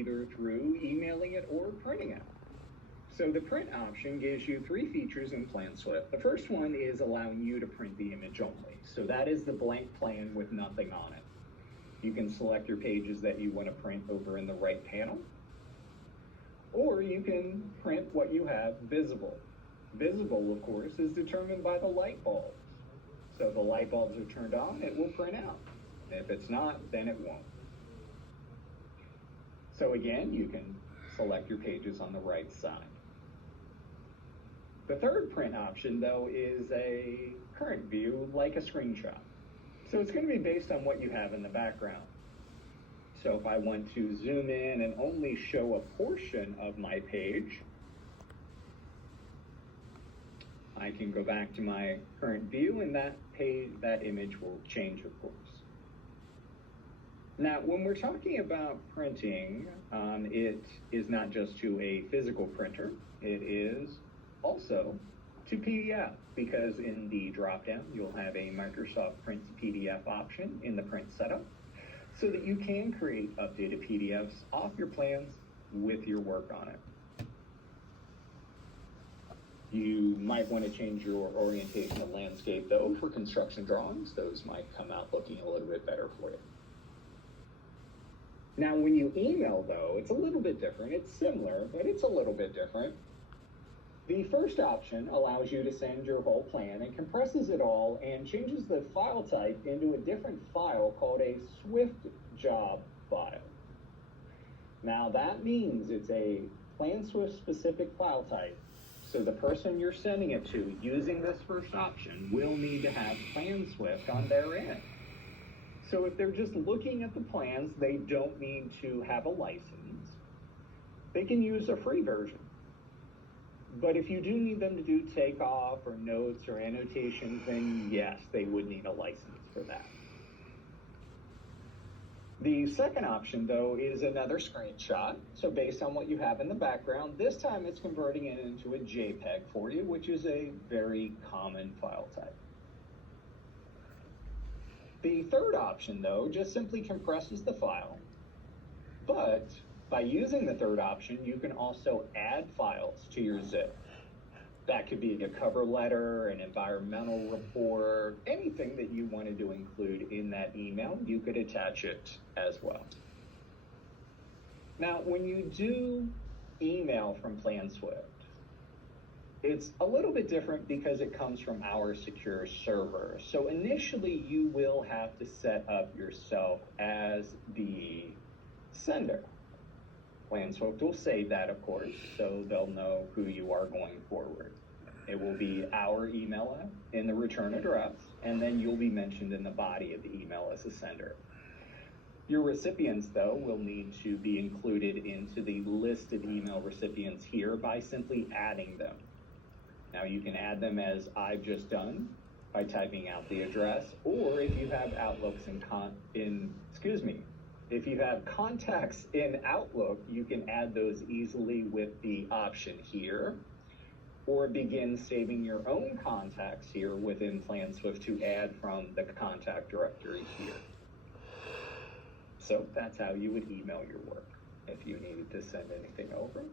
either through emailing it or printing it. So the print option gives you 3 features in PlanSwift. The first one is allowing you to print the image only. So that is the blank plan with nothing on it. You can select your pages that you want to print over in the right panel, or you can print what you have visible. Visible, of course, is determined by the light bulbs. So if the light bulbs are turned on, it will print out. If it's not, then it won't. So again, you can select your pages on the right side. The third print option, though, is a current view, like a screenshot. So it's going to be based on what you have in the background. So if I want to zoom in and only show a portion of my page, I can go back to my current view, and that image will change, of course. Now, when we're talking about printing, it is not just to a physical printer. It is also to PDF, because in the dropdown, you'll have a Microsoft Print to PDF option in the print setup, so that you can create updated PDFs off your plans with your work on it. You might want to change your orientation of landscape, though, for construction drawings. Those might come out looking a little bit better for you. Now, when you email, though, it's a little bit different. It's similar, but it's a little bit different. The first option allows you to send your whole plan and compresses it all and changes the file type into a different file called a Swift job file. Now, that means it's a PlanSwift specific file type. So the person you're sending it to using this first option will need to have PlanSwift on their end. So if they're just looking at the plans, they don't need to have a license. They can use a free version. But if you do need them to do takeoff or notes or annotations, then yes, they would need a license for that. The second option, though, is another screenshot. So based on what you have in the background, this time it's converting it into a JPEG for you, which is a very common file type. The third option, though, just simply compresses the file, but by using the third option, you can also add files to your zip. That could be a cover letter, an environmental report, anything that you wanted to include in that email, you could attach it as well. Now, when you do email from PlanSwift, it's a little bit different because it comes from our secure server. So initially, you will have to set up yourself as the sender. PlanSwift will save that, of course, so they'll know who you are going forward. It will be our email in the return address, and then you'll be mentioned in the body of the email as a sender. Your recipients, though, will need to be included into the list of email recipients here by simply adding them. Now, you can add them as I've just done by typing out the address, or if you have if you have contacts in Outlook, you can add those easily with the option here, or begin saving your own contacts here within PlanSwift to add from the contact directory here. So that's how you would email your work if you needed to send anything over.